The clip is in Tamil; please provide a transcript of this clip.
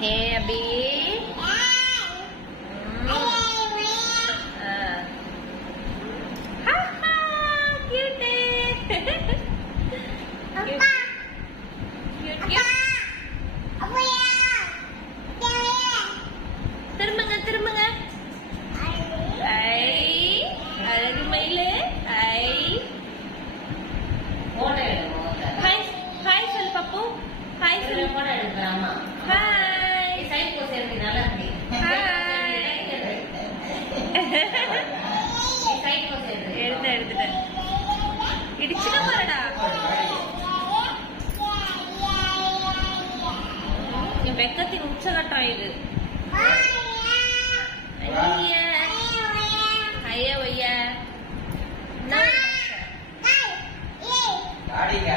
ஹே அபி திரும்புங்க திரும்புங்க ஐ அழகு மயிலு ஐ ஹாய் ஹாய் சொல்லு பாப்பு ஹாய் சொல்லு போட்டோ எடுக்கலாமா ஹாய் சைட் போஸ் எடுத்து நல்லா இருக்கு சைட் போஸ் எடுத்துட்டேன் இடிச்சுக்க போறடா வெக்கத்தின் உச்சகட்டம் இது ஐயா ஐயா காடிங்க